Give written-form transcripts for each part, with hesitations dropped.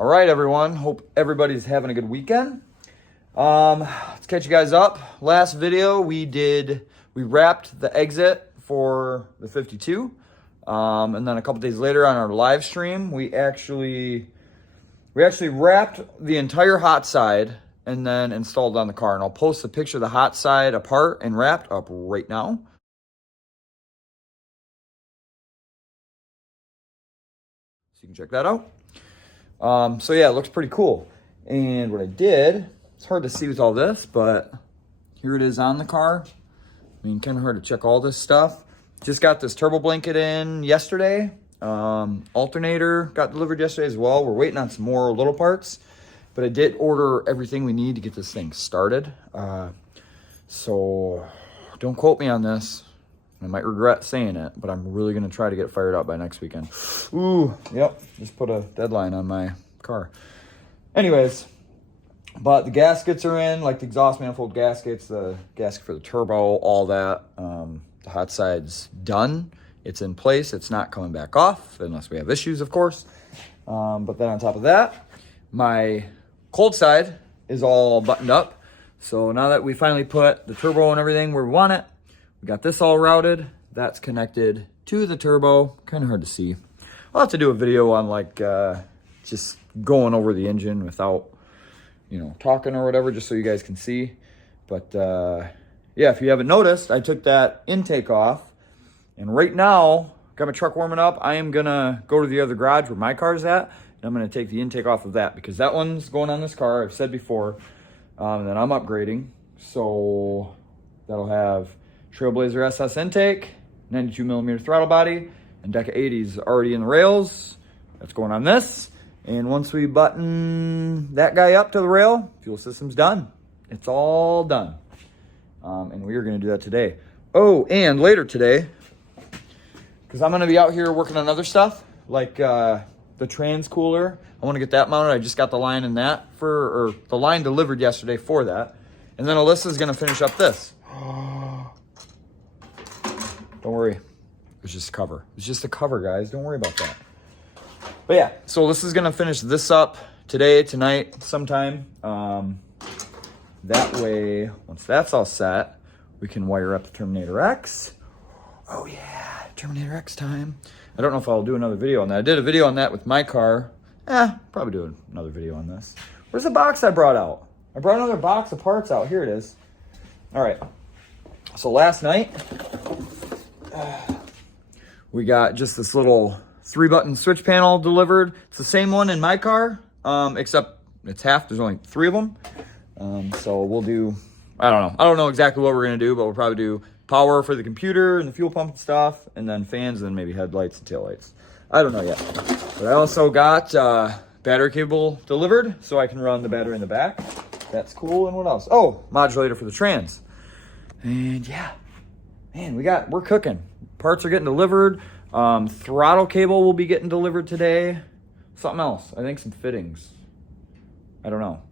All right, everyone. Hope everybody's having a good weekend. Let's catch you guys up. Last video we wrapped the exit for the 52. And then a couple days later on our live stream, we actually wrapped the entire hot side and then installed on the car. And I'll post the picture of the hot side apart and wrapped up right now. So you can check that out. So yeah, it looks pretty cool. And what I did, it's hard to see with all this, but here it is on the car. I mean, kind of hard to check all this stuff. Just got this turbo blanket in yesterday. Alternator got delivered yesterday as well. We're waiting on some more little parts, but I did order everything we need to get this thing started. So don't quote me on this. I might regret saying it, but I'm really going to try to get it fired up by next weekend. Ooh, yep. Just put a deadline on my car. Anyways, but the gaskets are in, like the exhaust manifold gaskets, the gasket for the turbo, all that. The hot side's done. It's in place. It's not coming back off unless we have issues, of course. But then on top of that, my cold side is all buttoned up. So now that we finally put the turbo and everything where we want it, we got this all routed. That's connected to the turbo. Kind of hard to see. I'll have to do a video on like just going over the engine without, talking or whatever, just so you guys can see. But yeah, if you haven't noticed, I took that intake off. And right now, got my truck warming up. I am going to go to the other garage where my car's at. And I'm going to take the intake off of that because that one's going on this car. I've said before. And then I'm upgrading. So that'll have Trailblazer SS intake, 92 millimeter throttle body, and Deca 80's already in the rails. That's going on this. And once we button that guy up to the rail, fuel system's done. It's all done. And we are going to do that today. Oh, and later today, because I'm going to be out here working on other stuff, like the trans cooler. I want to get that mounted. I just got the line in that or the line delivered yesterday for that. And then Alyssa's going to finish up this. Don't worry. It's just a cover. It's just a cover, guys. Don't worry about that. But yeah, so this is going to finish this up today, tonight, sometime. That way, once that's all set, we can wire up the Terminator X. Oh yeah, Terminator X time. I don't know if I'll do another video on that. I did a video on that with my car. Probably do another video on this. Where's the box I brought out? I brought another box of parts out. Here it is. All right. So last night, we got just this little 3-button switch panel delivered. It's the same one in my car, except it's half. There's only 3 of them. So we'll do, I don't know exactly what we're going to do, but we'll probably do power for the computer and the fuel pump and stuff, and then fans, and then maybe headlights and taillights. I don't know yet. But I also got battery cable delivered, so I can run the battery in the back. That's cool. And what else? Oh, modulator for the trans. And yeah, man, we're cooking. Parts are getting delivered. Throttle cable will be getting delivered today. Something else. I think some fittings. I don't know.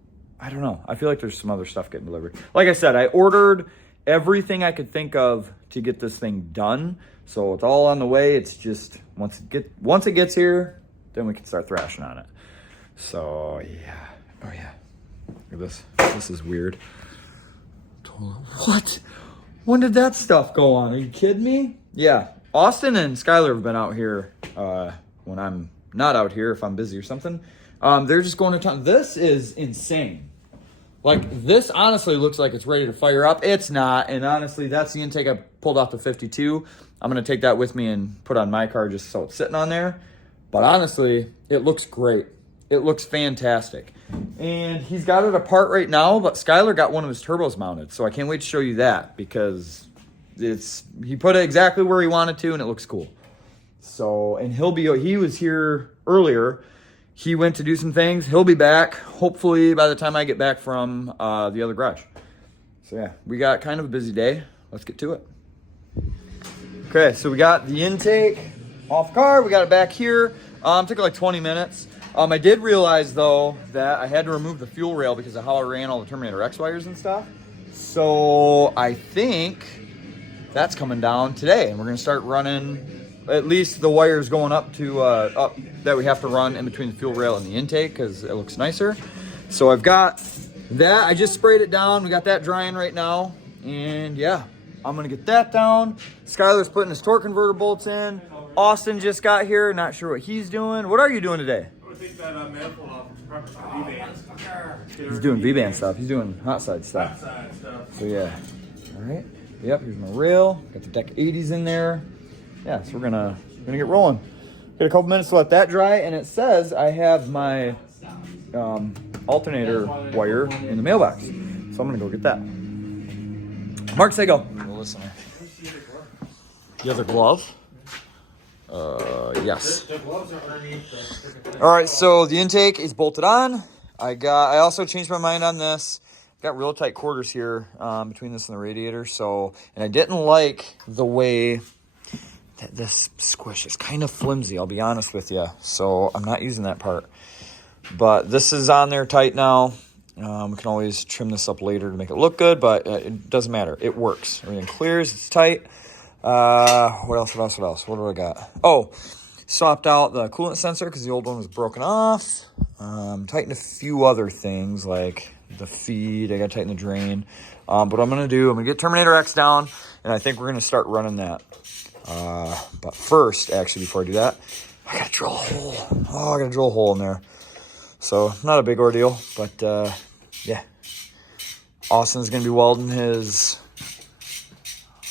I feel like there's some other stuff getting delivered. Like I said, I ordered everything I could think of to get this thing done. So it's all on the way. It's just once it gets here, then we can start thrashing on it. So yeah. Oh yeah. Look at this. This is weird. What? When did that stuff go on? Are you kidding me? Yeah. Austin and Skylar have been out here when I'm not out here, if I'm busy or something. They're just going to town. This is insane. Like, this honestly looks like it's ready to fire up. It's not. And honestly, that's the intake I pulled off the 52. I'm going to take that with me and put on my car just so it's sitting on there. But honestly, it looks great. It looks fantastic. And he's got it apart right now, but Skylar got one of his turbos mounted. So I can't wait to show you that because he put it exactly where he wanted to, and it looks cool. So, and he was here earlier. He went to do some things. He'll be back, hopefully, by the time I get back from the other garage. So, yeah, we got kind of a busy day. Let's get to it. Okay, so we got the intake off car. We got it back here. Took like 20 minutes. I did realize, though, that I had to remove the fuel rail because of how I ran all the Terminator X wires and stuff. So I think that's coming down today, and we're going to start running at least the wires going up to up that we have to run in between the fuel rail and the intake because it looks nicer. So I've got that. I just sprayed it down. We got that drying right now. And yeah, I'm going to get that down. Skylar's putting his torque converter bolts in. Austin just got here. Not sure what he's doing. What are you doing today? I'm going to take that manifold off V-bands. He's doing V-band stuff. He's doing hot side stuff. Hot side stuff. So yeah. All right. Yep, here's my rail. Got the deck 80s in there. Yeah, so we're gonna get rolling. Get a couple minutes to let that dry, and it says I have my alternator wire in the mailbox. So I'm gonna go get that. Mark, say go. Listener. The other glove? Yes. The gloves are underneath the... All right, so the intake is bolted on. I also changed my mind on this. Got real tight quarters here between this and the radiator. So, and I didn't like the way that this squish is kind of flimsy, I'll be honest with you. So I'm not using that part. But this is on there tight now. We can always trim this up later to make it look good, but it doesn't matter. It works. Everything clears, it's tight. What else? What do I got? Oh, swapped out the coolant sensor because the old one was broken off. Tightened a few other things like the feed. I got to tighten the drain. But what I'm going to do, I'm going to get Terminator X down, and I think we're going to start running that. But first, actually, before I do that, I got to drill a hole. Oh, I got to drill a hole in there. So, not a big ordeal, but yeah. Austin's going to be welding his,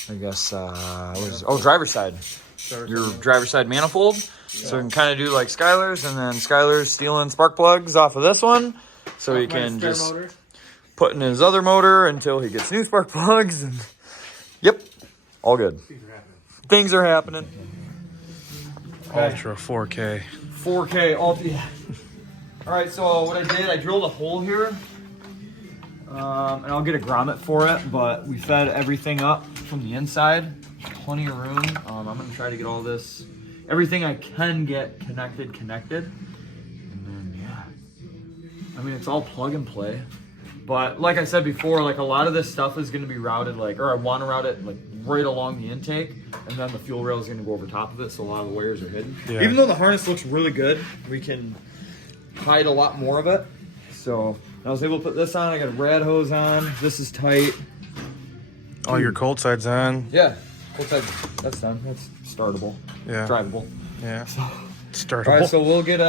I guess, driver's side. Your driver's side manifold. Yeah. So we can kind of do like Skylar's, and then Skylar's stealing spark plugs off of this one. So he can just put in his other motor until he gets new spark plugs. And yep, all good. Things are happening. Ultra 4K. 4K, ultra. Yeah. All right, so what I did, I drilled a hole here. And I'll get a grommet for it, but we fed everything up from the inside. Plenty of room. I'm going to try to get all this, everything I can get connected. And then, yeah. I mean, it's all plug and play. But like I said before, like a lot of this stuff is going to be routed or I want to route it like right along the intake, and then the fuel rail is going to go over top of it, so a lot of the wires are hidden. Yeah. Even though the harness looks really good, we can hide a lot more of it. So I was able to put this on. I got a rad hose on. This is tight. All your cold side's on. Yeah, cold side. That's done. That's startable. Yeah. Drivable. Yeah. So, startable. all right, so we'll get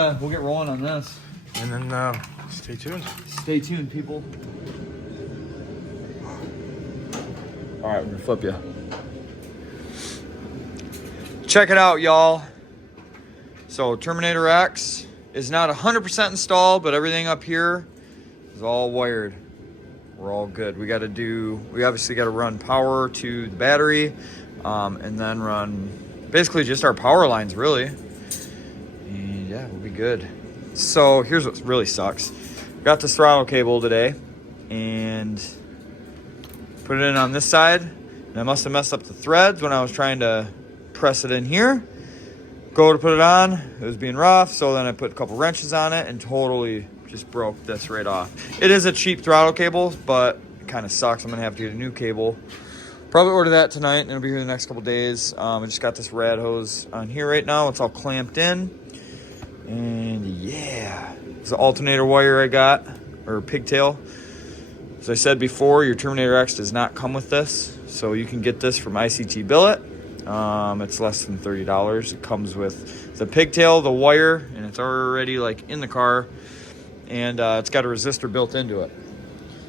rolling on this. And then stay tuned. Stay tuned, people. All right, we're gonna flip you. Check it out, y'all. So Terminator X is not 100% installed, but everything up here is all wired. We're all good. We obviously got to run power to the battery, and then run basically just our power lines, really. And yeah, we'll be good. So here's what really sucks. Got this throttle cable today and put it in on this side, and I must have messed up the threads when I was trying to press it in here. Go to put it on, it was being rough, so then I put a couple wrenches on it and totally just broke this right off. It is a cheap throttle cable, but it kind of sucks. I'm gonna have to get a new cable. Probably order that tonight, and it'll be here the next couple days. I just got this rad hose on here right now. It's all clamped in, and yeah, it's the alternator wire I got, or pigtail. As I said before, your Terminator X does not come with this, so you can get this from ICT Billet. It's less than $30. It comes with the pigtail, the wire, and it's already like in the car, and it's got a resistor built into it.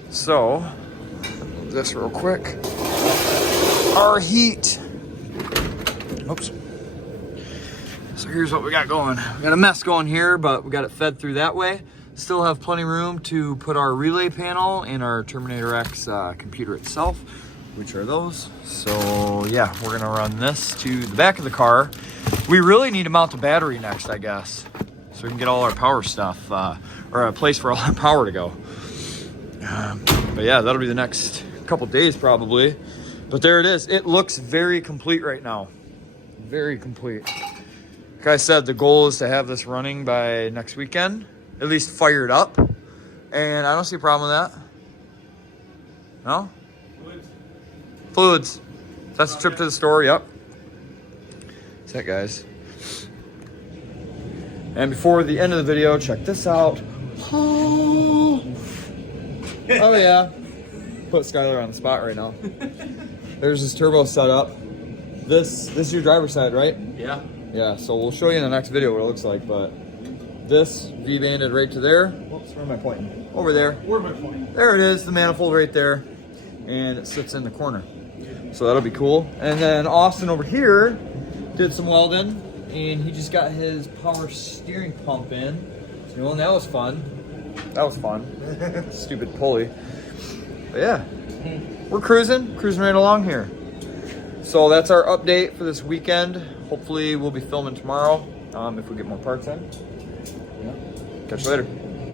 So, move this real quick. Our heat. Oops. So here's what we got going. We got a mess going here, but we got it fed through that way. Still have plenty of room to put our relay panel and our Terminator X computer itself, which are those. So yeah, we're gonna run this to the back of the car. We really need to mount the battery next, I guess, so we can get all our power stuff, or a place for all our power to go. But yeah, that'll be the next couple days probably. But there it is. It looks very complete right now. Very complete. Like I said, the goal is to have this running by next weekend, at least fired up. And I don't see a problem with that. No? Fluids. That's a trip to the store, yep. That's it, guys. And before the end of the video, check this out. Oh yeah. Put Skylar on the spot right now. There's this turbo setup. This is your driver's side, right? Yeah. Yeah, so we'll show you in the next video what it looks like, but this V-banded right to there. Whoops, where am I pointing? Over there. Where am I pointing? There it is, the manifold right there. And it sits in the corner. So that'll be cool. And then Austin over here did some welding, and he just got his power steering pump in. So, and that was fun. That was fun. Stupid pulley. But yeah, we're cruising right along here. So that's our update for this weekend. Hopefully we'll be filming tomorrow if we get more parts in. Yeah. Catch you later.